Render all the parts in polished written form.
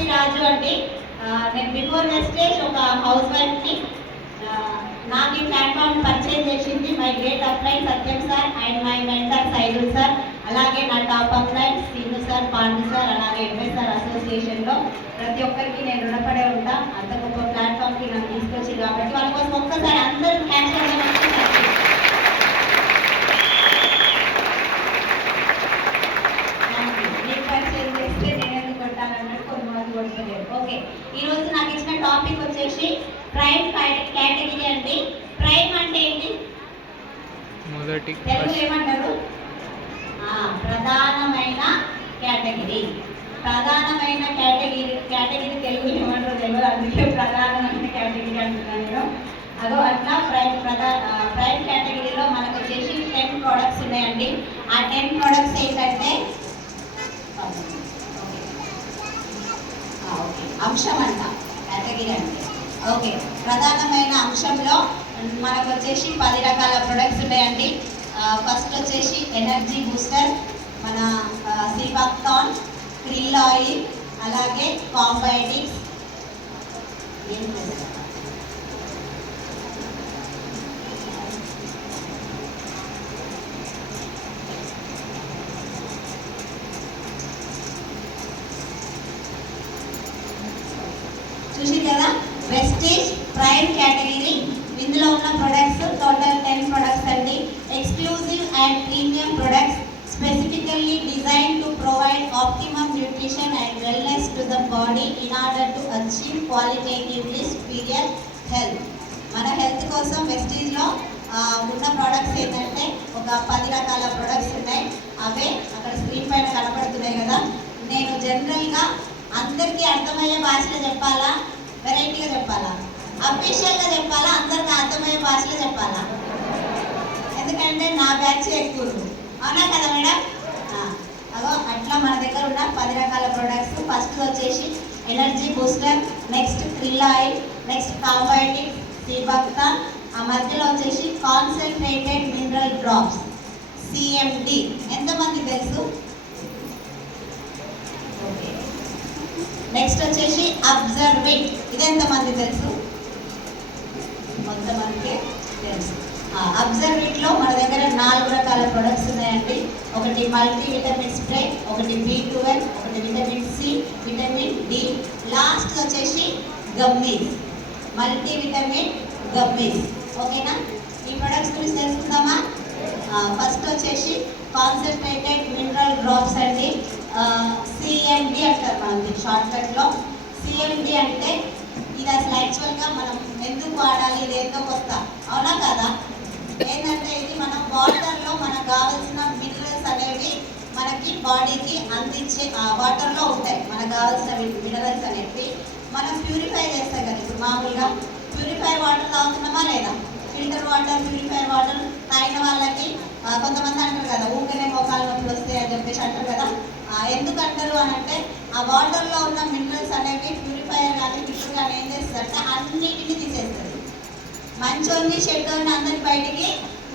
SP రాజు అండి. నేను before Vestige ఒక హౌస్ వైఫ్ని. నాకు ఈ ప్లాట్ఫామ్ పరిచయం చేసింది my great upline Satyam sir and my mentor Saidul sir, అలాగే నా top upline Srinu sir, Pandu sir, అలాగే ఎంఎస్ఆర్ అసోసియేషన్లో ప్రతి ఒక్కరికి నేను రుణపడే ఉంటా. అంత గొప్ప ప్లాట్ఫామ్కి నన్ను తీసుకొచ్చి కాబట్టి వాళ్ళ కోసం ఒక్కసారి అందరూ క్యాష్ ఓకే. ఈరోజు నాకు ఇచ్చిన టాపిక్ వచ్చేసి ప్రైమ్ కేటగిరీ అండి. ప్రైమ్ అంటే ఏంటి? తెలుగు ఏమంటారు? ప్రధానమైన కేటగిరీ. ప్రధానమైన కేటగిరీ తెలుగు ఏమంటారు తెలియదు, అందుకే ప్రధానమైన కేటగిరీ అంటున్నాను నేను. అదో అట్లా ప్రైమ్ కేటగిరీలో మనకు వచ్చేసి 10 ప్రోడక్ట్స్ ఉన్నాయండి. ఆ 10 ప్రోడక్ట్స్ ఏంటంటే అంశం అంట కేటగిరీ అంటే. ఓకే, ప్రధానమైన అంశంలో మనకు వచ్చేసి 10 రకాల ప్రొడక్ట్స్ ఉన్నాయండి. ఫస్ట్ వచ్చేసి ఎనర్జీ బూస్టర్, మన సీబాక్టాన్, క్రిల్ ఆయిల్, అలాగే కాంబయోటిక్స్. చూసి కదా, వెస్టేజ్ ప్రైమ్ కేటగిరీ. ఇందులో ఉన్న ప్రొడక్ట్స్ టోటల్ 10 ప్రొడక్ట్స్ అండి. Exclusive and premium products specifically design to provide optimum nutrition and wellness to the body in order to achieve qualitatively superior health. మన health కోసం వెస్టేజ్లో ఉన్న products ఏంటంటే ఒక 10 రకాల ప్రొడక్ట్స్ ఉన్నాయి. అవే అక్కడ స్క్రీన్ పైన కనపడుతున్నాయి కదా. నేను జనరల్గా అందరికీ అర్థమయ్యే భాషలో చెప్పాలా, వెరైటీగా చెప్పాలా, అఫీషియల్గా చెప్పాలా, అందరికీ అర్థమయ్యే భాషలో చెప్పాలా? ఎందుకంటే నా బ్యాచ్ ఎక్కువ, అవునా కదా మేడం? అదో అట్లా మన దగ్గర ఉన్న 10 రకాల ప్రొడక్ట్స్. ఫస్ట్ వచ్చేసి energy booster, next krill oil, next కాంబయోటిక్స్, సీబాక్టాన్, ఆ మధ్యలో వచ్చేసి కాన్సన్ట్రేటెడ్ మినరల్ డ్రాప్స్ సిఎండి. ఎంతమంది తెలుసు? నెక్స్ట్ వచ్చేసి అబ్జర్విట్. ఇది ఎంతమంది తెలుసు? కొంతమందికి తెలుసు. అబ్జర్విట్లో మన దగ్గర 4 రకాల ప్రొడక్ట్స్ ఉన్నాయండి. ఒకటి మల్టీ విటమిన్ స్ప్రే, ఒకటి B12, ఒకటి vitamin C, vitamin D, last వచ్చేసి గమ్మీస్, మల్టీ విటమిన్ గమ్మీస్. ఓకేనా? ఈ ప్రొడక్ట్స్ గురించి తెలుసుకుందామా? ఫస్ట్ వచ్చేసి కాన్సన్ట్రేటెడ్ మినరల్ డ్రాప్స్ అండి. సిఎండి అంటారు మనకి షార్ట్కట్లో. సిఎండి అంటే ఇది అసలు యాక్చువల్గా మనం ఎందుకు వాడాలి, ఇది ఏందో కొత్త, అవునా కదా? ఏంటంటే ఇది మనం వాటర్లో మనకు కావాల్సిన మినరల్స్ అనేవి మనకి బాడీకి అందించే వాటర్లో ఉంటాయి. మనకు కావాల్సిన మినరల్స్ అనేవి మనం ప్యూరిఫై చేస్తాం కదా. ఇప్పుడు మామూలుగా ప్యూరిఫై వాటర్ తాగుతున్నామా లేదా? ఫిల్టర్ వాటర్, ప్యూరిఫై వాటర్ తాగిన వాళ్ళకి కొంతమంది అంటారు కదా, ఊరికనే మోకాలు నొప్పులు వస్తాయి అని చెప్పేసి అంటారు కదా. ఎందుకు అంటారు అని అంటే ఆ వాటర్లో ఉన్న మినరల్స్ అనేవి ప్యూరిఫైయర్ కానీ ఫిల్టర్ కానీ ఏం చేస్తుందంటే అన్నిటిని తీసేస్తుంది. మంచోని చెడ్డోని అందరి బయటికి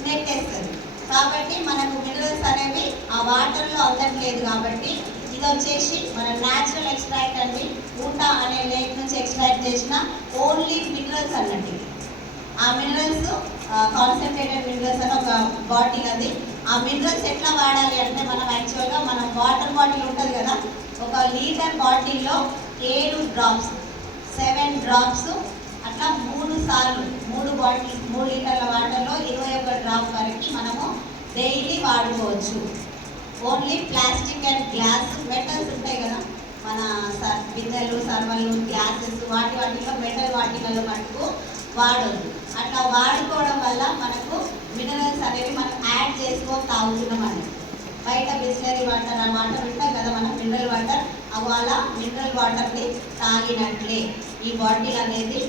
నెట్టేస్తుంది. కాబట్టి మనకు మినరల్స్ అనేవి ఆ వాటర్లో అందట్లేదు. కాబట్టి ఇది వచ్చేసి మన న్యాచురల్ ఎక్స్ట్రాక్ట్ అండి. ఊటా అనే లేక్ నుంచి ఎక్స్ట్రాక్ట్ చేసిన ఓన్లీ మినరల్స్ అన్నట్టు. ఆ మినరల్స్ కాన్సన్ట్రేటెడ్ మినరల్స్ అని ఒక బాటిల్ అది. ఆ మినరల్స్ ఎట్లా వాడాలి అంటే మనం యాక్చువల్గా మనం వాటర్ బాటిల్ ఉంటుంది కదా, ఒక లీటర్ బాటిల్లో 7 డ్రాప్స్, 7 డ్రాప్స్ అట్లా 3 సార్లు 3 బాటిల్స్ 3 లీటర్ల వాటర్లో 21 డ్రాప్ వరకు మనము డైలీ వాడుకోవచ్చు. Only plastic and glass metals ఉంటాయి కదా, మన బిందెలు, సర్వలు, గ్లాసెస్ వాటిలో మెటల్ వాటిలలో మటుకు వాడొద్దు. అట్లా వాడుకోవడం వల్ల మనకు మినరల్స్ అనేవి మనం యాడ్ చేసుకొని తాగుతున్నాం అని. బయట బిస్లరీ వాటర్ ఆ వాటర్ ఉంటాం కదా మనం, మినరల్ వాటర్, అలా మినరల్ వాటర్ని తాగినట్లే ఈ బాటిల్ అనేది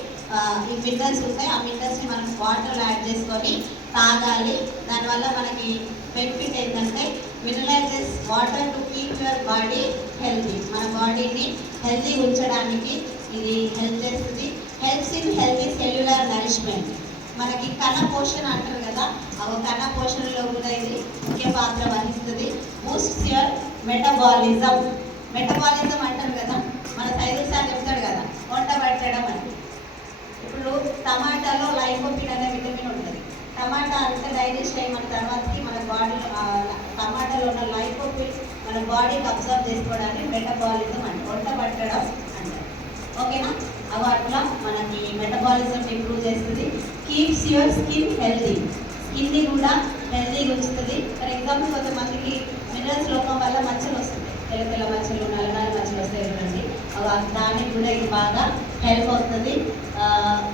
ఈ మినరల్స్ ఉంటాయి. ఆ మినరల్స్ని మనం వాటర్లో యాడ్ చేసుకొని తాగాలి. దానివల్ల మనకి బెనిఫిట్ ఏంటంటే mineralises water to keep your body healthy. మన బాడీని హెల్తీ ఉంచడానికి ఇది హెల్ప్ చేస్తుంది. Helps in healthy cellular nourishment. మనకి కణ పోషణ అంటారు కదా, కణ పోషణలో కూడా ఇది ముఖ్య పాత్ర వహిస్తుంది. Boost your metabolism. మెటబాలిజం అంటారు కదా, మన సైన్స్ పట్టడం అని. ఇప్పుడు టమాటాలో లైకోపిన్ అనే విటమిన్ ఉంటుంది. టమాటా అంతా డైజెస్ట్ అయిన తర్వాతకి మన బాడీలో టమాటాలో ఉన్న లైకోపిన్ మన బాడీకి అబ్జర్వ్ చేసుకోవడానికి మెటబాలిజం అంటే వంట పట్టడం అంటారు. ఓకేనా? అవి అట్లా మనకి మెటబాలిజం ఇంప్రూవ్ చేస్తుంది. కీప్స్ యువర్ స్కిన్ హెల్తీ, స్కిన్ని కూడా హెల్తీగా ఉంచుతుంది. ఫర్ ఎగ్జాంపుల్ కొంతమందికి మినరల్స్ లోపం వల్ల మచ్చలు వస్తుంది, తెల్ల తెల్ల మచ్చలు, నల్లనల్ల మచ్చలు వస్తాయి చూడండి, దానికి కూడా ఇది బాగా హెల్ప్ అవుతుంది.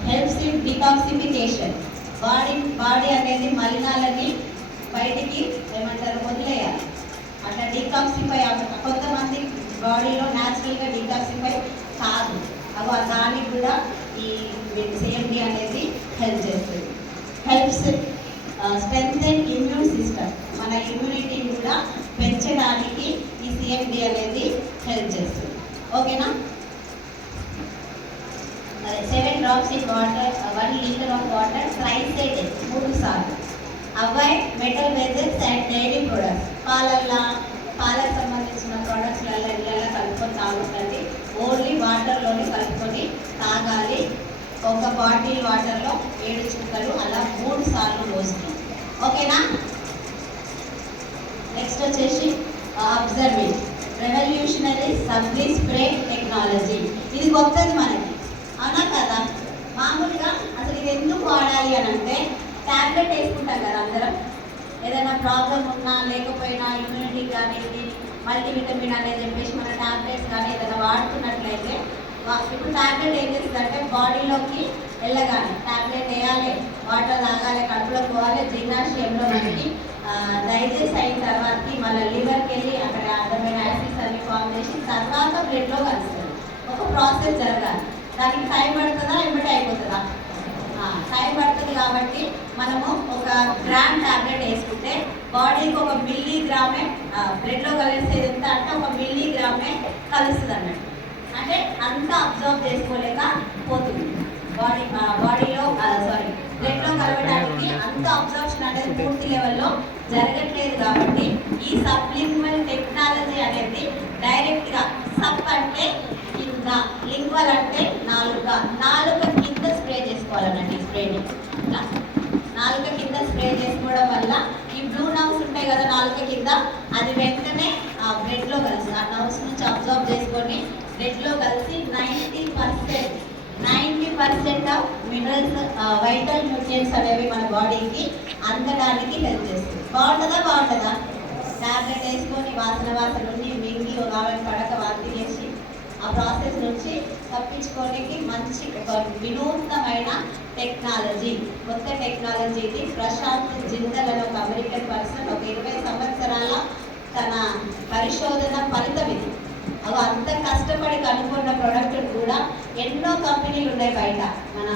హెల్ప్స్ ఇన్ డిటాక్సిఫికేషన్, బాడీ అనేది మలినాలని బయటికి ఏమంటారు వదిలేయాలి, అట్లా డిటాక్సిఫై కొంతమంది బాడీలో న్యాచురల్గా డిటాక్సిఫై కాదు, దానికి కూడా ఈ సిఎండి అనేది హెల్ప్ చేస్తుంది. హెల్ప్స్ స్ట్రెంగ్థెన్ ఇమ్యూన్ సిస్టమ్, మన ఇమ్యూనిటీని కూడా పెంచడానికి ఈ సిఎండి అనేది హెల్ప్ చేస్తుంది. ఓకేనా? 7 drops in water, 1 liter of water thrice a day, 3 సార్లు. Avoid metal vessels and dairy products, పాలకు సంబంధించిన ప్రొడక్ట్స్లలో ఇళ్ళల్లో కలుపుకొని తాగుతుంది. ఓన్లీ వాటర్లోనే కలుపుకొని తాగాలి. ఒక బాటిల్ వాటర్లో 7 చుక్కలు అలా 3 సార్లు పోస్తుంది. ఓకేనా? నెక్స్ట్ వచ్చేసి అబ్జర్వింగ్ రెవల్యూషనరీ సబ్లీ స్ప్రే టెక్నాలజీ. ఇది కొత్తది మనకి, అవునా కదా? మామూలుగా అసలు ఇది ఎందుకు వాడాలి అని అంటే, ట్యాబ్లెట్ వేసుకుంటాం కదా అందరం, ఏదైనా ప్రాబ్లం ఉన్నా లేకపోయినా ఇమ్యూనిటీ కానీ మల్టీవిటమిన్ అనేది చెప్పేసి మన ట్యాబ్లెట్స్ కానీ ఏదైనా వాడుతున్నట్లయితే, ఇప్పుడు ట్యాబ్లెట్ ఏం చేస్తుందంటే బాడీలోకి వెళ్ళగానే ట్యాబ్లెట్ వేయాలి, వాటర్ తాగాలి, కడుపులో పోవాలి, జీర్ణాశయంలో మనకి డైజెస్ట్ అయిన తర్వాతకి మళ్ళీ లివర్కి వెళ్ళి అక్కడ అడ్డమైన యాసిడ్స్ అన్ని ఫామ్ చేసి తర్వాత బ్లడ్లో కలుస్తుంది. ఒక ప్రాసెస్ జరగాలి. దానికి టైం పడుతుందా, వెంబడి అయిపోతుందా? టైం పడుతుంది. కాబట్టి మనము ఒక గ్రామ్ ట్యాబ్లెట్ వేసుకుంటే బాడీకి 1 మిల్లీగ్రామే బ్లడ్లో కలిసేది ఎంత అంటే 1 మిల్లీగ్రామే కలుస్తుంది అన్నట్టు. అంటే అంత అబ్జర్వ్ చేసుకోలేక పోతుంది బాడీలో బ్లడ్లో కలవడానికి అంత అబ్జర్ప్షన్ అనేది పూర్తి లెవెల్లో జరగట్లేదు. కాబట్టి ఈ సబ్లింగ్వల్ టెక్నాలజీ అనేది డైరెక్ట్గా సబ్ అంటే కింద, లింగ్వల్ అంటే నాలుక కింద స్ప్రే చేసుకోవాలన్నట్టు. ఈ స్ప్రేని నాలుక కింద స్ప్రే చేసుకోవడం వల్ల ఈ బ్లూ నర్వ్స్ ఉంటాయి కదా నాలుక కింద, అది వెంటనే బ్లడ్లో కలిసి ఆ నర్వ్స్ నుంచి అబ్జర్వ్ చేసుకొని బ్లడ్లో కలిసి 90% ఆఫ్ మినరల్స్, వైటల్ న్యూట్రియంట్స్ అనేవి మన బాడీకి అందడానికి హెల్ప్ చేస్తుంది. బాగుంటుందా? ట్యాబ్లెట్ వేసుకొని వాసన నుండి మింగి పడక వాంతి చేసి ఆ ప్రాసెస్ నుంచి తప్పించుకోవడానికి మంచి ఒక వినూత్నమైన టెక్నాలజీ, కొత్త టెక్నాలజీ ఇది. ప్రశాంత్ జిందల్ అనే ఒక అమెరికన్ పర్సన్ ఒక 20 సంవత్సరాల తన పరిశోధన ఫలితం ఇది. అవి అంత కష్టపడి కనుక్కున్న ప్రోడక్ట్ కూడా ఎన్నో కంపెనీలు ఉన్నాయి బయట, మన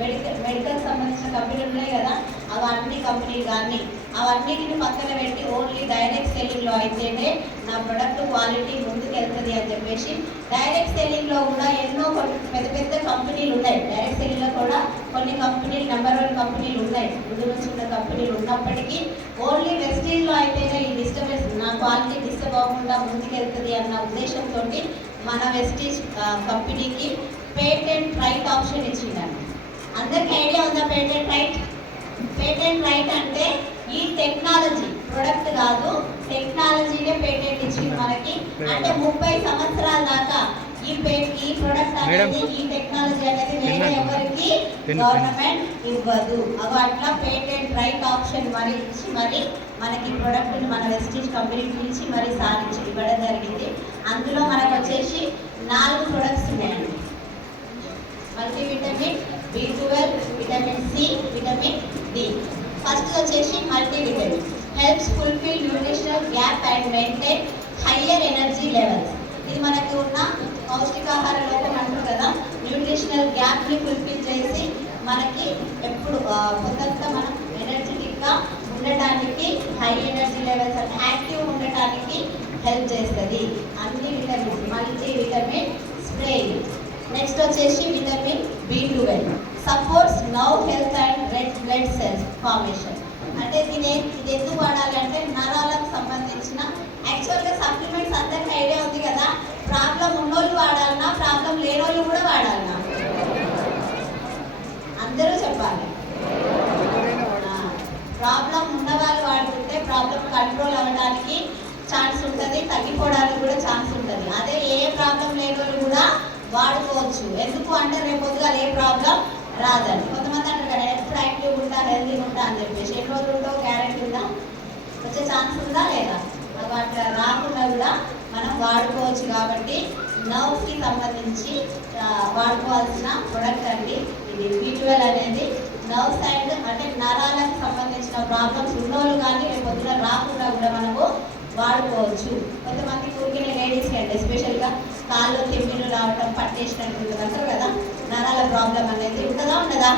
మెడికల్ సంబంధించిన కంపెనీలు ఉన్నాయి కదా, అవన్నీ కంపెనీలు కానీ అవన్నిటిని పక్కన పెట్టి ఓన్లీ డైరెక్ట్ సెల్లింగ్లో అయితేనే నా ప్రొడక్ట్ క్వాలిటీ ముందుకు వెళ్తుంది అని చెప్పేసి డైరెక్ట్ సెల్లింగ్లో కూడా ఎన్నో పెద్ద కంపెనీలు ఉన్నాయి. డైరెక్ట్ సెల్లింగ్లో కూడా కొన్ని కంపెనీలు నెంబర్ 1 కంపెనీలు ఉన్నాయి, ముందు నుంచి ఉన్న కంపెనీలు ఉన్నప్పటికీ ఓన్లీ వెస్టీజ్లో అయితేనే ఈ డిస్టర్బెన్స్, నా క్వాలిటీ డిస్టర్బ్ అవ్వకుండా ముందుకు వెళ్తుంది అన్న ఉద్దేశంతో మన వెస్టీజ్ కంపెనీకి పేటెంట్ రైట్ ఆప్షన్ ఇచ్చిందండి. అందరికి ఐడియా ఉందా పేటెంట్ రైట్? పేటెంట్ రైట్ అంటే ఈ టెక్నాలజీ, ప్రొడక్ట్ కాదు, టెక్నాలజీనే పేటెంట్ ఇచ్చింది మనకి. అంటే 30 సంవత్సరాల దాకా ఈ ప్రొడక్ట్ అనేది, ఈ టెక్నాలజీ అనేది వేరే ఎవరికి గవర్నమెంట్ ఇవ్వదు. అవి అట్లా పేటెంట్ రైట్ ఆప్షన్ మరి ఇచ్చి మరి మనకి ప్రొడక్ట్ని మన వెస్టీజ్ కంపెనీకి ఇచ్చి మరి సాధించి ఇవ్వడం జరిగింది. అందులో మనకు వచ్చేసి 4 ప్రొడక్ట్స్ ఉన్నాయండి. Multivitamin, B12, vitamin C, vitamin D. First వచ్చేసి multivitamin helps fulfil nutritional gap and maintain higher energy levels. ఇది మనకు ఉన్న పౌష్టికాహార లోపం అంటారు కదా, న్యూట్రిషనల్ గ్యాప్ని ఫుల్ఫిల్ చేసి మనకి ఎప్పుడు కొత్త మనం ఎనర్జెటిక్గా ఉండటానికి, హై ఎనర్జీ లెవెల్స్ అంటే యాక్టివ్ ఉండటానికి హెల్ప్ చేస్తుంది. అన్ని విటమిన్స్, మల్టీవిటమిన్ స్ప్రే. నెక్స్ట్ వచ్చేసి vitamin B12 supports nerve health and red blood cells formation. అంటే ఇది ఎందుకు వాడాలి అంటే నరాలకు సంబంధించిన, యాక్చువల్గా సప్లిమెంట్స్ అందరికీ ఐడియా ఉంది కదా, ప్రాబ్లం ఉన్నోళ్ళు వాడాలన్నా ప్రాబ్లం లేనోళ్ళు కూడా వాడాలన్నా. ప్రాబ్లం ఉన్న వాళ్ళు వాడుతుంటే ప్రాబ్లం కంట్రోల్ అవ్వడానికి ఛాన్స్ ఉంటుంది, తగ్గిపోవడానికి కూడా ఛాన్స్ ఉంటుంది. అదే ఏ ప్రాబ్లం లేని వాళ్ళు కూడా వాడుకోవచ్చు. ఎందుకు అంటే రేపు పొద్దుగా ఏ ప్రాబ్లం రాదని. కొంతమంది అంటారు కదా ఎప్పుడు యాక్టివ్గా ఉంటా, హెల్తీగా ఉంటా అని చెప్పేసి. ఎన్ని రోజులు ఉంటావు గ్యారెంటీ ఉందా? వచ్చే ఛాన్స్ ఉందా లేదా? అవి అట్లా రాకుండా కూడా మనం వాడుకోవచ్చు. కాబట్టి నర్వ్స్కి సంబంధించి వాడుకోవాల్సిన ప్రొడక్ట్ అండి ఇది. B12 అనేది నర్వ్స్ అండ్ అంటే నరాలకు సంబంధించిన ప్రాబ్లమ్స్ ఉన్నోళ్ళు కానీ రేపు పొద్దున రాకుండా కూడా మనము వాడుకోవచ్చు. కొంతమంది ఊరికే లేడీస్కి అండి ఎస్పెషల్గా కాళ్ళు తిమ్మిళ్ళు రావటం, పట్టేసినట్టు ఉంటుంది అంటారు కదా, నరాల ప్రాబ్లం అనేది ఉంటుందా ఉండదా?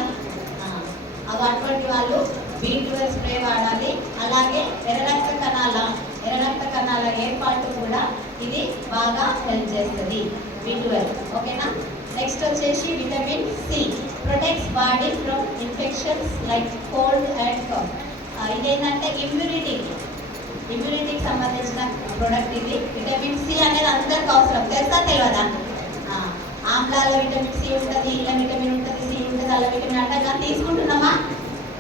అటువంటి వాళ్ళు B12 స్ప్రే వాడాలి. అలాగే ఎర్ర రక్త కణాల ఏర్పాటు కూడా ఇది బాగా హెల్ప్ చేస్తుంది B12. ఓకేనా? నెక్స్ట్ వచ్చేసి vitamin C protects body from infections like cold and cough. ఇదేంటంటే ఇమ్యూనిటీకి సంబంధించిన ప్రోడక్ట్ ఇది. విటమిన్ C అనేది అందరికి అవసరం, తెలుసా తెలియదా? ఆమ్లాల విటమిన్ C ఉంటుంది, ఇళ్ళ విటమిన్ ఉంటుంది, C ఉంటుంది, అల్ల విటమిన్ అంటే కానీ తీసుకుంటున్నామా?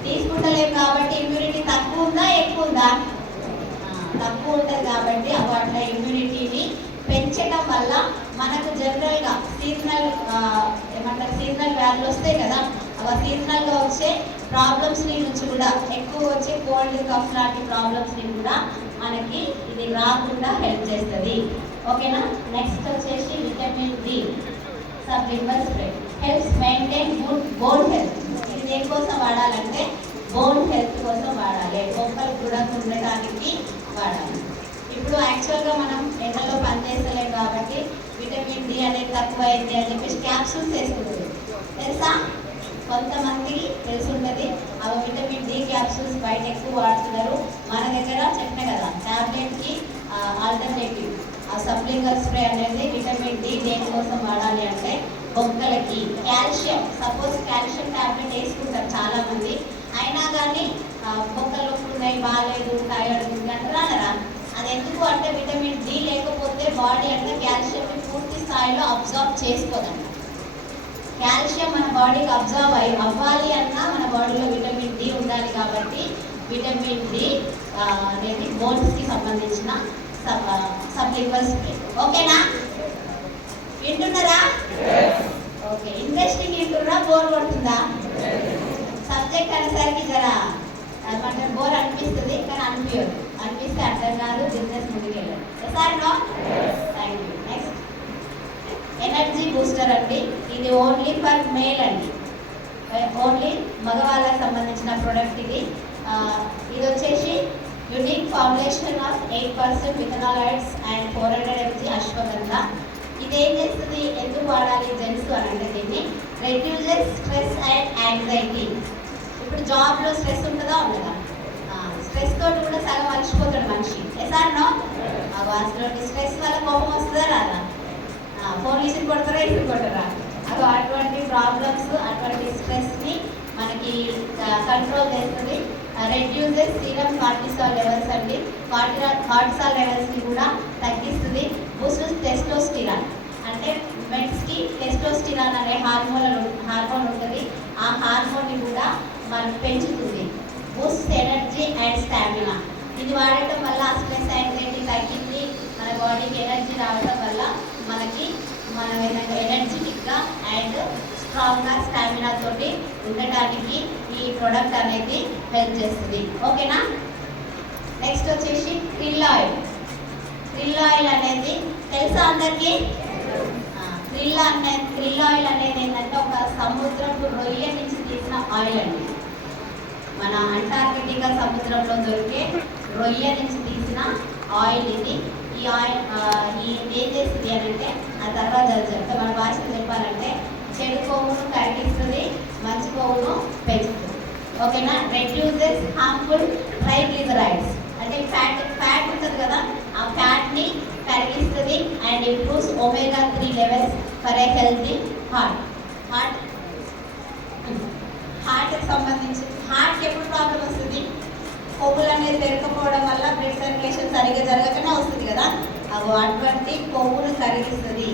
తీసుకుంటలేము. కాబట్టి ఇమ్యూనిటీ తక్కువ ఉందా ఎక్కువ ఉందా? తక్కువ ఉంటుంది. కాబట్టి వాటిలో ఇమ్యూనిటీని పెంచడం వల్ల మనకు జనరల్గా సీజనల్ వ్యాధులు వస్తాయి కదా, అవి సీజనల్గా వచ్చే ప్రాబ్లమ్స్ని నుంచి కూడా ఎక్కువ వచ్చే కోల్డ్ కఫ్ లాంటి ప్రాబ్లమ్స్ని కూడా మనకి ఇది రాకుండా హెల్ప్ చేస్తుంది. ఓకేనా? నెక్స్ట్ వచ్చేసి vitamin D sublingual spray helps maintain good bone health. ఇది దేనికోసం వాడాలంటే బోన్ హెల్త్ కోసం వాడాలి, బొక్కలు కూడా ఉండటానికి వాడాలి. ఇప్పుడు యాక్చువల్గా మనం ఎండలో పనిచేస్తలేం కాబట్టి విటమిన్ D అనేది తక్కువైంది అని చెప్పేసి క్యాప్సూల్స్ వేసుకుంటుంది, తెలుసా? కొంతమందికి తెలిసి ఉంటుంది. అవి విటమిన్ D క్యాప్సూల్స్ బయట ఎక్కువ వాడుతున్నారు. మన దగ్గర చెప్పిన కదా ట్యాబ్లెట్కి ఆల్టర్నేటివ్ సబ్లింగల్ స్ప్రే అనేది విటమిన్ D దేనికోసం వాడాలి అంటే బొక్కలకి. కాల్షియం, సపోజ్ కాల్షియం ట్యాబ్లెట్ వేసుకుంటారు చాలామంది, అయినా కానీ బొక్కలు ఉన్నాయి, బాగాలేదు, టైర్డ్ ఉంది అంటారా? అది ఎందుకు అంటే విటమిన్ D లేకపోతే బాడీ అంటే కాల్షియంని పూర్తి స్థాయిలో అబ్జర్వ్ చేసుకోదండి. కాల్షియం మన బాడీకి అబ్జర్వ్ అవ్వాలి అన్నా మన బాడీలో విటమిన్ D ఉండాలి. కాబట్టి విటమిన్ D అనేది బోన్స్కి సంబంధించిన సబ్లింగల్ స్ప్రే. ఓకేనా? వింటున్నారా? ఓకే. ఇంట్రెస్టింగ్ వింటున్నారా? బోర్ కొడుతుందా? సబ్జెక్ట్ అనేసరికి జరా అంటే బోర్ అనిపిస్తుంది, కానీ అనిపిస్తే అర్థం కాదు, బిజినెస్ ముందుకెళ్ళాలి. Sir no? Thank you. Next energy booster అండి. ఇది ఓన్లీ ఫర్ మేల్ అండి, ఓన్లీ మగవాళ్ళకి సంబంధించిన ప్రోడక్ట్ ఇది. ఇది వచ్చేసి unique formulation of 8% withanolides and 400 mg ashwagandha. ఇది ఏం చేస్తుంది, ఎందుకు వాడాలి జెంట్స్ అని అంటే దీన్ని రెడ్యూసెస్ స్ట్రెస్ అండ్ యాంగ్జైటీ. ఇప్పుడు జాబ్లో స్ట్రెస్ ఉంటుందా ఉండదా? స్ట్రెస్ తోటి కూడా సగం అలసిపోతాడు మనిషి. ఎసార్నో? అసలు స్ట్రెస్ వల్ల కోపం వస్తుందా రాదా? ఫోన్ రిసీవ్ కొడతారా, రిసీవ్ కొట్టరా? అటువంటి ప్రాబ్లమ్స్, అటువంటి స్ట్రెస్ని మనకి కంట్రోల్ చేస్తుంది. రెడ్యూసెస్ సీరం కార్టిసాల్ లెవెల్స్ అండి, కార్టిసాల్ లెవెల్స్ని కూడా తగ్గిస్తుంది. బూస్ట్ టెస్టోస్టిరాన్ అంటే మెన్స్కి టెస్టోస్టిరాన్ అనే హార్మోన్ ఉంటుంది. ఆ హార్మోన్ని కూడా మనం పెంచుతుంది. Boost energy and stamina. ఇది వాడటం వల్ల స్ట్రెస్ యాంగ్జైటీ తగ్గింది, మన బాడీకి ఎనర్జీ రావడం వల్ల మనం ఎనర్జెటిక్గా అండ్ స్ట్రాంగ్గా స్టామినా తోటి ఉండటానికి ఈ ప్రోడక్ట్ అనేది హెల్ప్ చేస్తుంది. ఓకేనా? నెక్స్ట్ వచ్చేసి క్రిల్ ఆయిల్. క్రిల్ ఆయిల్ అనేది తెలుసా అందరికీ? క్రిల్ ఆయిల్ అనేది ఏంటంటే ఒక సముద్రపు రొయ్య నుంచి తీసిన ఆయిల్ అండి. మన అంటార్కిటికా సముద్రంలో దొరికే రొయ్య నుంచి తీసిన ఆయిల్ ఇది. ఈ ఆయిల్ ఏం చేస్తుంది అని అంటే ఆ తర్వాత చెప్తే మన భాషలో చెప్పాలంటే చెడు కొవ్వును కరిగిస్తుంది, మంచి కొవ్వును పెంచుతుంది. ఓకేనా? రెడ్యూసెస్ హార్మ్ఫుల్ ట్రైగ్లిజరైడ్స్ అంటే ఫ్యాట్ ఉంటుంది కదా, ఆ ఫ్యాట్ని కరిగిస్తుంది and improves omega 3 levels for a healthy హార్ట్కి సంబంధించి. హార్ట్కి ఎప్పుడు ప్రాబ్లం వస్తుంది? కొవ్వులు అనేది పెరగకపోవడం వల్ల బ్లడ్ సర్క్యులేషన్ సరిగ్గా జరగకనే వస్తుంది కదా. అటువంటి కొవ్వును కరిగిస్తుంది,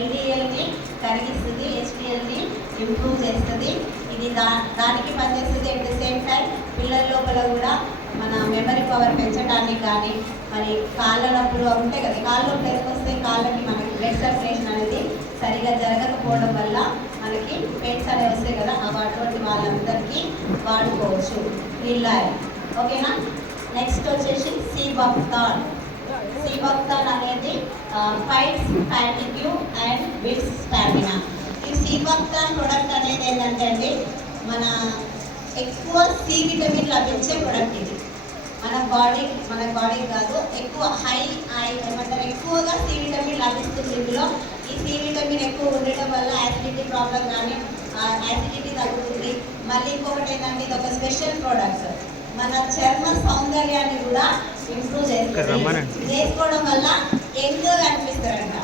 LDLని కరిగిస్తుంది, HDLని ఇంప్రూవ్ చేస్తుంది. ఇది దానికి పనిచేస్తుంది. అట్ ద సేమ్ టైం పిల్లల లోపల కూడా మన మెమరీ పవర్ పెంచడానికి కానీ, మరి కాళ్ళ నొప్పులు ఉంటాయి కదా, కాళ్ళ నొప్పులు ఎందుకు వస్తే కాళ్ళకి మనకి బ్లడ్ సర్క్యులేషన్ అనేది సరిగా జరగకపోవడం వల్ల మనకి పెయిన్స్ అనేవి వస్తాయి కదా, అటువంటి వాళ్ళందరికీ వాడుకోవచ్చు నీళ్ళ. ఓకేనా. నెక్స్ట్ వచ్చేసి సీబక్తాన్. సీబక్తాన్ అనేది fights fatigue and builds stamina. ఈ సీబక్తాన్ ప్రొడక్ట్ అనేది ఏంటంటే అండి, మన ఎక్కువ సి విటమిన్ లభించే ప్రొడక్ట్ ఇది. మన బాడీ కాదు, ఎక్కువ ఏమంటారు, ఎక్కువగా సి విటమిన్ లభిస్తుంది ఇందులో. ఈ సి విటమిన్ ఎక్కువ ఉండటం వల్ల యాసిడిటీ ప్రాబ్లం కానీ యాసిడిటీ తగ్గుతుంది. మళ్ళీ ఇంకొకటి ఏంటంటే ఇది ఒక స్పెషల్ ప్రోడక్ట్, మన చర్మ సౌందర్యాన్ని కూడా ఇంప్రూవ్ చేస్తుంది. చేసుకోవడం వల్ల యంగ్గా కనిపిస్తారంట,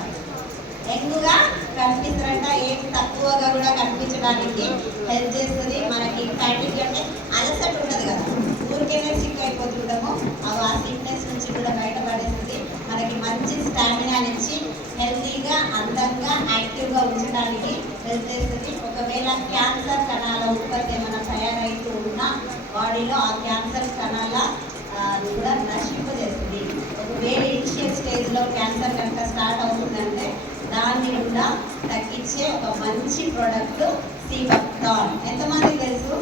ఏం తక్కువగా కూడా కనిపించడానికి హెల్ప్ చేస్తుంది. మనకి ఫ్యాటిక్ అంటే అలసట ఉంటుంది కదా, ఊరికేనే సిక్ అయిపోతుంటాము, ఆ సిక్నెస్ నుంచి కూడా బయటపడేస్తుంది. మనకి మంచి స్టామినానిచ్చి హెల్తీగా, అందంగా, యాక్టివ్గా ఉంచడానికి హెల్ప్ చేస్తుంది. ఒకవేళ క్యాన్సర్ కణాల ఉత్పత్తి ఏమైనా తయారైతూ ఉన్నా బాడీలో, ఆ క్యాన్సర్ కణాల కూడా నశింపజేస్తుంది. ఒకవేళ ఇనిషియల్ స్టేజ్లో క్యాన్సర్ కనుక స్టార్ట్ అవుతుందంటే దాన్ని కూడా తగ్గించే ఒక మంచి ప్రోడక్ట్ సీబక్తాన్. ఎంతమంది తెలుసు?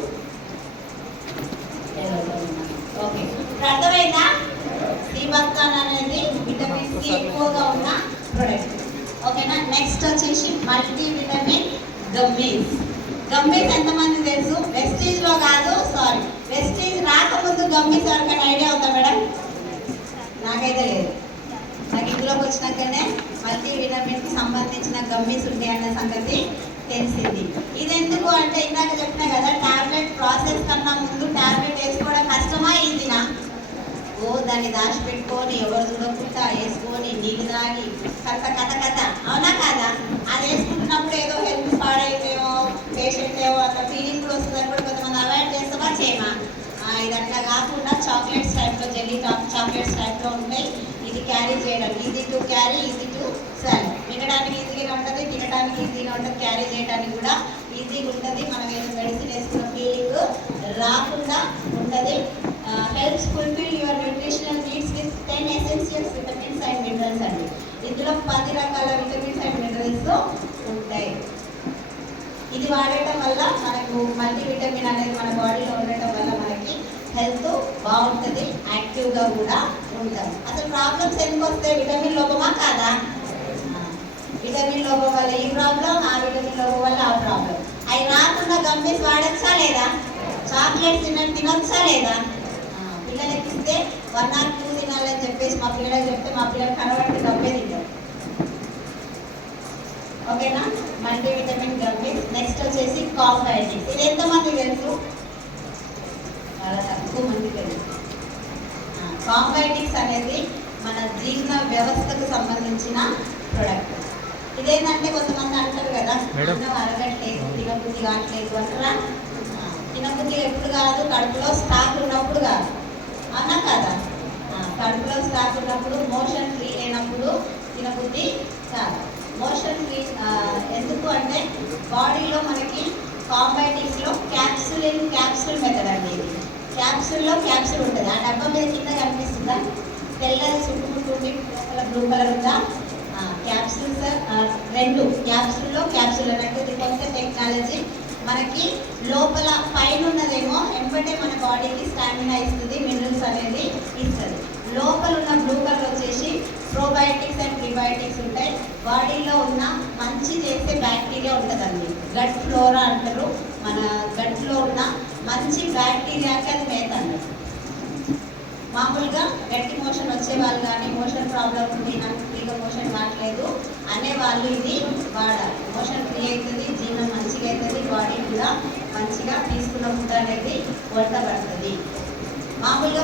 ఓకే, అర్థమైందా? సీబక్తాన్ అనేది విటమిన్ సి ఎక్కువగా ఉన్న ప్రోడక్ట్. ఓకేనా. నెక్స్ట్ వచ్చేసి మల్టీ విటమిన్ గమ్మీస్. గమ్మీస్ ఎంతమంది తెలుసు? వెస్టీజ్లో కాదు, సారీ, వెస్టీజ్ రాకముందు గమ్మీస్ ఎవరికైనా ఐడియా ఉందా మేడం? నాకైతే లేదు. నాకు ఇందులోకి వచ్చినాకనే మల్టీ విటమిన్కి సంబంధించిన గమ్మీస్ ఉంటాయి అన్న సంగతి తెలిసింది. ఇది ఎందుకు అంటే ఇందాక చెప్పినా కదా, టాబ్లెట్ ప్రాసెస్ కన్నా ముందు టాబ్లెట్ వేసుకోవడం కష్టమా, ఈజీనా? దాన్ని దాచిపెట్టుకొని ఎవరు చూడకుండా వేసుకొని నీళ్ళు తాగి కథ అవునా కాదా? అది వేసుకుంటున్నప్పుడు ఏదో హెల్త్ పాడైతేమో, పేషెంట్ ఏమో అట్లా ఫీలింగ్ కూడా వస్తుందని కూడా కొంతమంది అవాయిడ్ చేస్తామా, చేయమా? ఇది అట్లా కాకుండా చాక్లెట్స్ టైప్లో, జెల్లీ చాక్లెట్స్ టైప్లో ఉంటాయి. ఇది క్యారీ చేయడం easy to carry, easy to sell. మిగడానికి ఈజీగా ఉంటుంది, తినడానికి ఈజీగా ఉంటుంది, క్యారీ చేయడానికి కూడా ఈజీగా ఉంటుంది. మనం ఏదో మెడిసిన్ వేసుకున్న ఫీలింగ్ రాకుండా ఉంటుంది. Helps fulfil your nutritional needs with 10 essential vitamins and minerals అండి. ఇందులో 10 రకాల విటమిన్స్ అండ్ మినరల్స్ ఉంటాయి. ఇది వాడటం వల్ల మనకు మల్టీ విటమిన్ అనేది మన బాడీలో ఉండటం వల్ల మనకి హెల్త్ బాగుంటుంది, యాక్టివ్గా కూడా ఉంటాం. అసలు ప్రాబ్లమ్స్ ఎందుకు వస్తాయి? విటమిన్ లోపమా కాదా? విటమిన్ లోపం వల్ల ఈ ప్రాబ్లం, ఆ విటమిన్ లోపం వల్ల ఆ ప్రాబ్లం. అవి రాకుండా గమ్మీస్ వాడచ్చా లేదా? చాక్లెట్స్ తినొచ్చా లేదా? పిల్లలకి ఇస్తే 1 or 2 తినాలని చెప్పేసి మా పిల్లలకు చెప్తే మా పిల్లలు కనబట్టి గమ్మే తింటారు. ఓకేనా. Multi vitamin gummies. నెక్స్ట్ వచ్చేసి కాంబైటిక్స్. ఇది ఎంతమంది తెలుసు? చాలా తక్కువ మంది తెలుసు. కాంబైటిక్స్ అనేది మన జీర్ణ వ్యవస్థకు సంబంధించిన ప్రొడక్ట్. ఇదేంటంటే కొంతమంది అంటారు కదా, అన్నం అరగట్లేదు, తినబుద్ధి కావట్లేదు అంటారా? తినబుద్ధి ఎప్పుడు కాదు, కడుపులో స్టాక్ ఉన్నప్పుడు కాదు, అవునా కాదా? కడుపులో స్టాక్ ఉన్నప్పుడు, మోషన్ ఫ్రీ అయినప్పుడు తినబుద్ధి కాదు. మోషన్ ఫ్రీ ఎందుకు అంటే బాడీలో మనకి కాంబైటిక్స్లో క్యాప్సూల్ మెథడ్ అండి. ఇది క్యాప్సూల్లో క్యాప్సూల్ ఉంటుంది. ఆ డబ్బా మీద కింద కనిపిస్తుందా? తెల్లది చుట్టుకుంటుంది, బ్లూ కలర్ ఉందా? క్యాప్సూల్స్ 2 క్యాప్సూల్లో క్యాప్సూల్ అన్నట్టు. ఇది కొత్త టెక్నాలజీ. మనకి లోపల పైన ఉన్నదేమో వెంబడే మన బాడీకి స్టామినా ఇస్తుంది, మినరల్స్ అనేది ఇస్తుంది. లోపల ఉన్న బ్లూ కలర్ వచ్చేసి ప్రోబయోటిక్స్ అండ్ ప్రీబయోటిక్స్ ఉంటాయి. బాడీలో ఉన్న మంచి చేసే బ్యాక్టీరియా ఉంటుందండి, గట్ ఫ్లోరా అంటారు. మన గట్లో ఉన్న మంచి బ్యాక్టీరియాకి అది మేత అండి. మామూలుగా గట్టి మోషన్ వచ్చే వాళ్ళు కానీ, మోషన్ ప్రాబ్లం ఉంది, నాకు ఫ్రీగా మోషన్ కావట్లేదు అనే వాళ్ళు ఇది వాడాలి. మోషన్ ఫ్రీ అవుతుంది, జీర్ణం మంచిగా అవుతుంది, బాడీ కూడా మంచిగా తీసుకున్న ఫుడ్ అనేది వంటబడుతుంది. మామూలుగా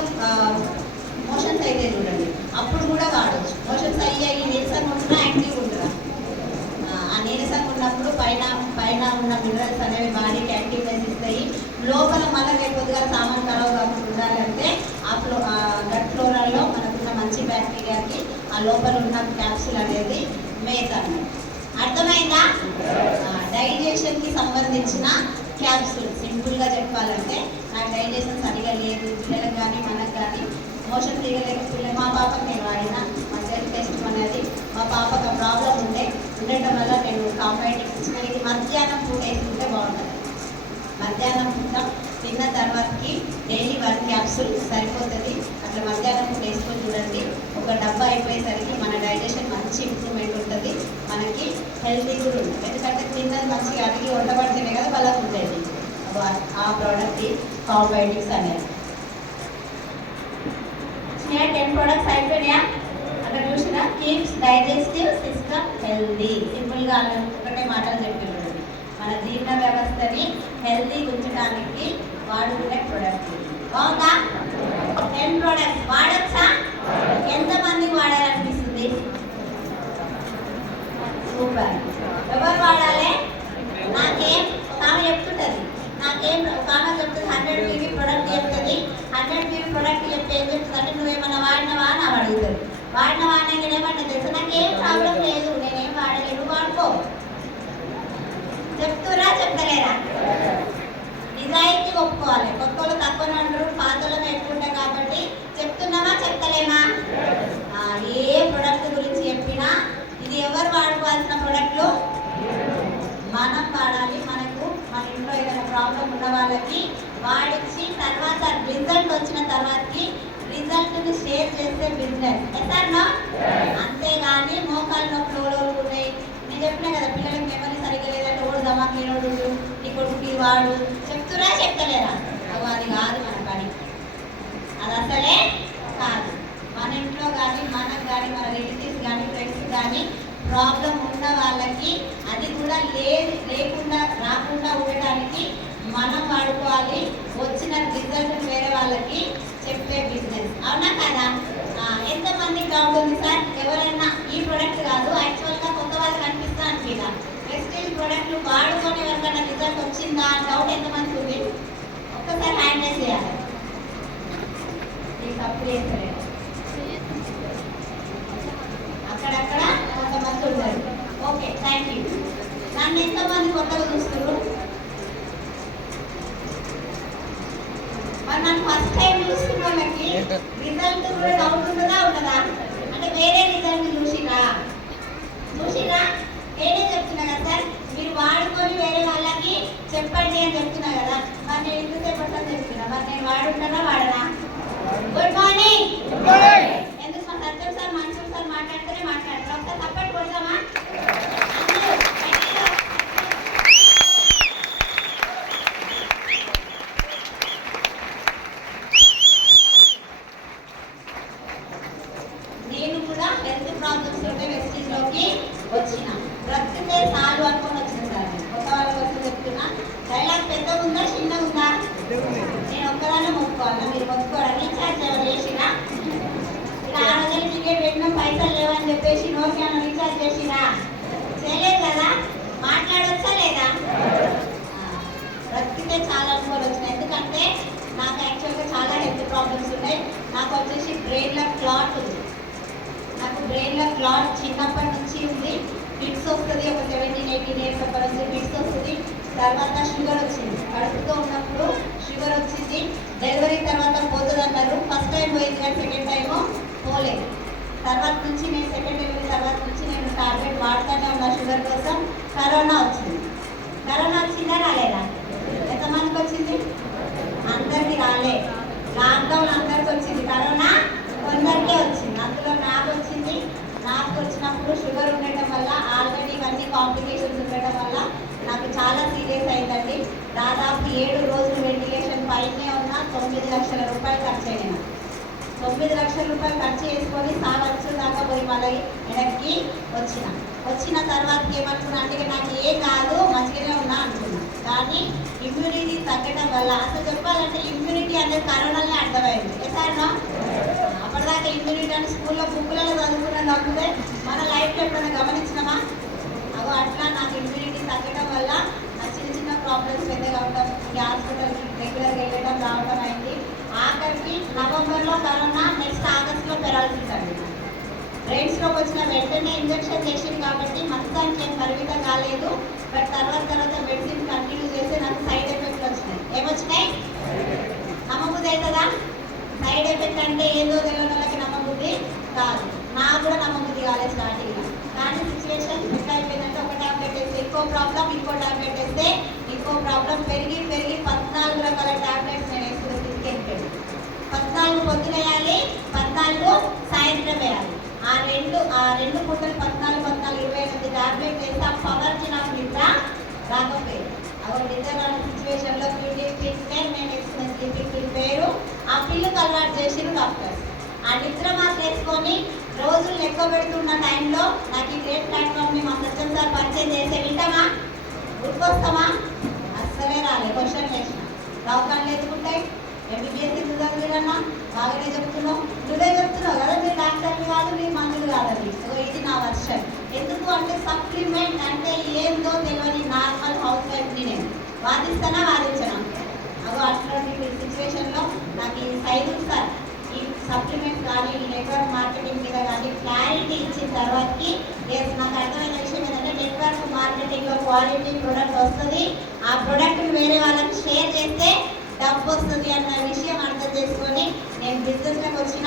మోషన్స్ అయితే చూడండి, అప్పుడు కూడా వాడవచ్చు. మోషన్స్ అయ్యాయి నీరసంగా ఉంటున్నా, యాక్టివ్ ఉంటున్నా. ఆ నీరసంగా ఉన్నప్పుడు పైన ఉన్న మినరల్స్ అనేవి బాడీకి యాక్టివ్నెస్ ఇస్తాయి. లోపల మళ్ళీ రేపు కొద్దిగా సామాన్ ఖరాబ్ కాకుండా ఉండాలంటే ఆ గట్ ఫ్లోరాలో మనకున్న మంచి బ్యాక్టీరియాకి ఆ లోపల ఉన్న క్యాప్సూల్ అనేది మేత. అర్థమైందా? డైజెషన్కి సంబంధించిన క్యాప్సూల్. సింపుల్గా చెప్పాలంటే నాకు డైజెషన్ సరిగా లేదు, పిల్లలకు కానీ మనకు కానీ మోషన్ తీయలేక పిల్లలు, మా పాపకు నేను వాడిన మా సెల్ఫ్ టెస్ట్ అనేది మా పాపకు ప్రాబ్లం ఉండటం వల్ల నేను కాంబయోటిక్స్ ఇచ్చిన. ఇది మధ్యాహ్నం పూట వేసుకుంటే బాగుంటుంది. మధ్యాహ్నం పూట తిన్న తర్వాతకి డైలీ 1 క్యాప్సూల్ సరిపోతుంది. అట్లా మధ్యాహ్నం పూట వేసుకొని చూడండి. ఒక డబ్బా అయిపోయేసరికి మన డైజెషన్ మంచి ఇంప్రూవ్మెంట్ ఉంటుంది, మనకి హెల్తీ కూడా ఉంటుంది. ఎందుకంటే తిన్నది మంచిగా అడిగి వండబడితేనే కదా బలం ఉండేది. ఆ ప్రోడక్ట్ కాంబయోటిక్స్ అనేది. 10 ప్రొడక్ట్స్ అయిపోయినాయా? అక్కడ చూసిన కీప్స్ డైజెస్టివ్ సిస్టమ్ హెల్దీ. సింపుల్గా ఒకటే మాటలు చెప్పినాడు. మన జీర్ణ వ్యవస్థని హెల్దీ ఉంచడానికి వాడుకునే ప్రొడక్ట్. బాగుందా? 10 ప్రొడక్ట్స్ వాడచ్చా? ఎంతమందికి వాడాలనిపిస్తుంది? సూపర్. ఎవరు వాడాలి? నాకేం ఒక ఆమె చెప్తుంటుంది, నాకేం ఒక ఆమె చెప్తుంది 100 ml ప్రొడక్ట్ చెప్తుంది. 100 ml ప్రొడక్ట్ చెప్తే ఏం చెప్తుంది అంటే నువ్వేమన్నా వాడినవా అని అడుగుతుంది. వాడినవా అనేది ఏమంటే తెలుసు, నాకేం ప్రాబ్లం లేదు, నేనేం వాడలేదు, వాడుకో. చెప్తురా చెప్తలేరా? నిజాయితీ ఒప్పుకోవాలి. కొత్త వాళ్ళు తక్కువ అంటారు, పాత వాళ్ళమే ఎక్కువ ఉంటాయి. కాబట్టి చెప్తున్నామా చెప్తలేమా? ఏ ప్రొడక్ట్ గురించి చెప్పినా ఇది ఎవరు వాడుకోవాల్సిన ప్రొడక్ట్లు? మనం వాడాలి. మనకు మన ఇంట్లో ఏదైనా ప్రాబ్లం ఉన్న వాళ్ళకి వాడించి తర్వాత రిజల్ట్ వచ్చిన తర్వాతకి రిజల్ట్ని షేర్ చేసే బిజినెస్. ఎట్లా? అంతేగాని మోకాలు నొప్పులు ఉన్నాయి. నేను చెప్పినా కదా, పిల్లలకి మెమరీ సరిగ్గా లేదంటే ఓడు దమాక్ లేనోడు నీ కొడుకు వాడు చెప్తురా చెప్తలేరా? అది కాదు మన పని, అది అసలే కాదు. మన ఇంట్లో కానీ మనకు కానీ మన రిలేటివ్స్ కానీ ఫ్రెండ్స్ కానీ ప్రాబ్లం ఉన్న వాళ్ళకి అది కూడా లేకుండా రాకుండా ఉండడానికి మనం వాడుకోవాలి. వచ్చిన రిజల్ట్ వేరే వాళ్ళకి చెప్పే బిజినెస్. అవునా కదా? ఎంతమంది డౌట్ ఉంది సార్? ఎవరైనా ఈ ప్రొడక్ట్ కాదు, యాక్చువల్గా కొత్త వాళ్ళకి అనిపిస్తా అనిపిదా ప్రెస్టీజ్ ప్రొడక్ట్లు వాడుకొని ఎవరికైనా రిజల్ట్ వచ్చిందా డౌట్ ఎంతమంది ఉంది? ఒక్కసారి హ్యాండ్ రైజ్ చేయాలి. తప్పు చేస్తలేదు, అక్కడక్కడ కొంతమంది ఉంటారు. Okay, thank you. నన్ను ఎంతమంది కొత్తగా చూస్తున్నారు? మరి నన్ను ఫస్ట్ టైం చూస్తున్న వాళ్ళకి రిజల్ట్ కూడా డౌట్ ఉంటుందా ఉండదా? అంటే వేరే రిజల్ట్ చూసిరా నేనే చెప్తున్నా కదా సార్, మీరు వాడుకొని వేరే వాళ్ళకి చెప్పండి అని చెప్తున్నా కదా. మరి నేను ఇంతసేపు చెప్తున్నా, మరి నేను వాడుంటానా వాడనా? Good morning. ఎందుకు మా సత్యం సార్ మన్సూర్ సార్ మాట్లాడితేనే మాట్లాడతారు. ఒకసారి సపోర్ట్ కొడతామా? నేను కూడా హెల్త్ ప్రాబ్లమ్స్ ఉంటే వెస్టీజ్లోకి వచ్చిన, బ్రతికితే చాలు అనుకొని వచ్చిన సార్. కొత్త వాళ్ళకి వచ్చి చెప్తున్నా, డైలాగ్ పెద్దగా ఉందా చిన్నగా ఉందా? నేను ఒక్కదాన్ని మొక్కుకోవాలా? మీరు మొక్కుకోవాలి. రీఛార్జ్ ఎవరు చేసినా? ఇలా 6,000 టికెట్ పెట్టినా పైసలు లేవని చెప్పేసి నోకి అన్న రీఛార్జ్ చేసినా? చేయలేదు కదా. మాట్లాడొచ్చా లేదా? బ్రతికితే చాలా అనుకోని వచ్చిన. ఎందుకంటే నాకు యాక్చువల్గా చాలా హెల్త్ ప్రాబ్లమ్స్ ఉన్నాయి. నాకు వచ్చేసి బ్రెయిన్లో క్లాట్ ఉంది. నాకు బ్రెయిన్లో క్లాట్ చిన్నప్పటి నుంచి ఉంది. ఫిట్స్ వస్తుంది, ఒక 17-18 ఇయర్స్ అప్పటి నుంచి ఫిట్స్ వస్తుంది. తర్వాత షుగర్ వచ్చింది, కడుపుతో ఉన్నప్పుడు షుగర్ వచ్చింది. డెలివరీ తర్వాత పోతుంది అన్నారు. ఫస్ట్ టైం పోయింది కానీ సెకండ్ టైము పోలేదు. తర్వాత నుంచి నేను సెకండ్ డెలివరీ తర్వాత నుంచి నేను టాబ్లెట్ వాడుతూనే ఉన్నా షుగర్ కోసం. కరోనా వచ్చింది. కరోనా వచ్చిందా రాలేదా? ఎంతమందికి వచ్చింది? అందరికీ రాలే. లాక్డౌన్ అందరికి వచ్చింది. కరోనా కొందరికే వచ్చింది. అందులో నాకు వచ్చింది. నాకు వచ్చినప్పుడు షుగర్ ఉండటం వల్ల, ఆల్రెడీ ఇవన్నీ కాంప్లికేషన్స్ ఉండటం వల్ల నాకు చాలా సీరియస్ అయిందండి. దాదాపు 7 రోజులు వెంటిలేషన్ పైనే ఉన్న 9 లక్షల రూపాయలు ఖర్చు అయినా. 9 లక్షల రూపాయలు ఖర్చు చేసుకొని సావచ్చు దాకా పోయి మళ్ళీ వెనక్కి వచ్చిన తర్వాత ఏమనుకున్నా అంటే నాకు ఏం కాదు మంచిగానే ఉన్నా అనుకున్నా. కానీ ఇమ్యూనిటీ తగ్గడం వల్ల, అసలు చెప్పాలంటే ఇమ్యూనిటీ అనేది కరోనానే అర్థమైంది. ఎసార్నా అప్పటిదాకా ఇమ్యూనిటీ అని స్కూల్లో బుక్కులలో చదువుకున్న తప్పితే మన లైఫ్లో ఎప్పుడైనా గమనించినామా? అట్లా నాకు ఇమ్యూనిటీ తగ్గడం వల్ల నా చిన్న ప్రాబ్లమ్స్ పెద్దగా అవడం, ఈ హాస్పిటల్కి రెగ్యులర్గా వెళ్ళడం రావడం అయింది. ఆఖరికి నవంబర్లో కరోనా, నెక్స్ట్ ఆగస్టులో పెరాలసిస్ అండి. బ్రెయిన్స్లోకి వచ్చిన వెంటనే ఇంజక్షన్ చేసింది కాబట్టి మొత్తానికి ఏం పరిమితం కాలేదు. బట్ తర్వాత మెడిసిన్ కంటిన్యూ చేస్తే నాకు సైడ్ వచ్చినాయి? నమ్మబుద్ధి అవుతుందా? సైడ్ ఎఫెక్ట్ అంటే ఏదో తెలియని వాళ్ళకి నమ్మబుద్ధి కాదు. నాకు కూడా నమ్మబుద్ధి కాలేదు స్టార్టింగ్లో. కానీ సిచ్యువేషన్ ఎట్లా అయిపోయిందంటే ఒక టాబ్లెట్ వేస్తే ఇంకో ప్రాబ్లం, ఇంకో టాబ్లెట్ వేస్తే ఇంకో ప్రాబ్లం, పెరిగి 14 రకాల టాబ్లెట్స్ నేను వేసుకునే స్థితికి వెళ్ళిపోయాను. 14 పొద్దున వేయాలి, 14 సాయంత్రం వేయాలి. ఆ రెండు పూటలు 14, 28 టాబ్లెట్ వేస్తే ఆ పవర్కి నాకు నిద్ర రాకపోయింది. అవి నిద్ర రాని సిచ్యువేషన్లో స్లీపింగ్ పిల్స్ నేను వేసుకున్న స్లీపింగ్ పిల్ పేరు ఆ పిల్లుకు అలవాటు చేసిన డాక్టర్స్. ఆ నిద్ర మాత్రం వేసుకొని రోజులు లెక్క పెడుతున్న టైంలో నాకు ఈ గ్రేట్ ప్లాట్ఫామ్ని మా సత్యం సార్ పరిచయం చేసే వింటామా, గుర్తొస్తామా? అస్సలే రాలే. క్వశ్చన్ వేసిన రావుకాళ్ళు ఎదుకుంటాయి. ఎంబీబీఎస్ చదవలేదన్నా బాగానే చెప్తున్నావు, నువ్వే చెప్తున్నావు కదా మీరు డాక్టర్లు కాదు, మీరు మందులు కాదండి. ఇది నా వర్షన్. ఎందుకు అంటే సప్లిమెంట్ అంటే ఏందో తెలియని నార్మల్ హౌస్ వైఫ్ని నేను వాదిస్తానా వాదించనా? అదో అట్లాంటి సిచ్యువేషన్లో నాకు ఈ సైదు సార్ ఈ సప్లిమెంట్ కానీ ఈ నెట్వర్క్ మార్కెటింగ్ మీద కానీ క్లారిటీ ఇచ్చిన తర్వాతకి నాకు అర్థమైన విషయం ఏంటంటే నెట్వర్క్ మార్కెటింగ్లో క్వాలిటీ ప్రోడక్ట్ వస్తుంది, ఆ ప్రోడక్ట్ని వేరే వాళ్ళకి షేర్ చేస్తే డబ్బు వస్తుంది అన్న విషయం అర్థం చేసుకొని నేను బిజినెస్లోకి వచ్చిన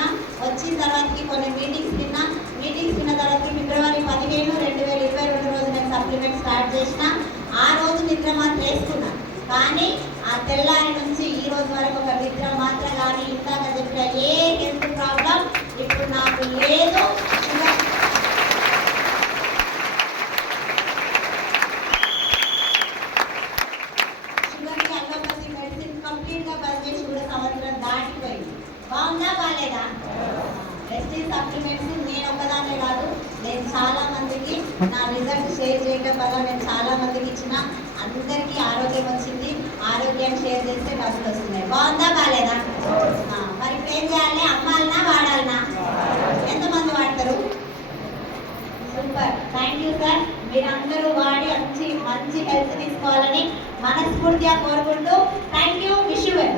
తర్వాతకి కొన్ని మీటింగ్స్ విన్న తర్వాతకి ఫిబ్రవరి 15, 2022 రోజు నేను సప్లిమెంట్ స్టార్ట్ చేసిన. ఆ రోజు నిద్ర మాత్రం వేసుకున్నా, కానీ ఆ తెల్లారి నుంచి ఈ రోజు వరకు ఒక నిద్ర మాత్రం కానీ ఇందాక చెప్పిన ఏ హెల్త్ ప్రాబ్లం ఇప్పుడు నాకు లేదు. షుగర్కి అలోపతి మెడిసిన్ కంప్లీట్గా బంద్ చేసి కూడా సంవత్సరం దాటిపోయింది. బాగుందా బాగాలేదా? ప్రెస్టీజ్ సప్లిమెంట్స్ నేను ఒక్కదాన్నే కాదు, నేను చాలా మందికి నా రిజల్ట్ షేర్ చేయడం వల్ల నేను చాలా మందికి ఇచ్చిన, అందరికీ ఆరోగ్యం వచ్చింది. ఆరోగ్యాన్ని షేర్ చేస్తే డబ్బులు వస్తున్నాయి. బాగుందా బాగాలేదా? మరి ఇప్పుడు ఏం చేయాలి? అమ్మాలనా వాడాలనా? ఎంతమంది వాడతారు? Super, thank you sir. మీరందరూ వాడి మంచి హెల్త్ తీసుకోవాలని మనస్ఫూర్తిగా కోరుకుంటూ thank you, wish you well.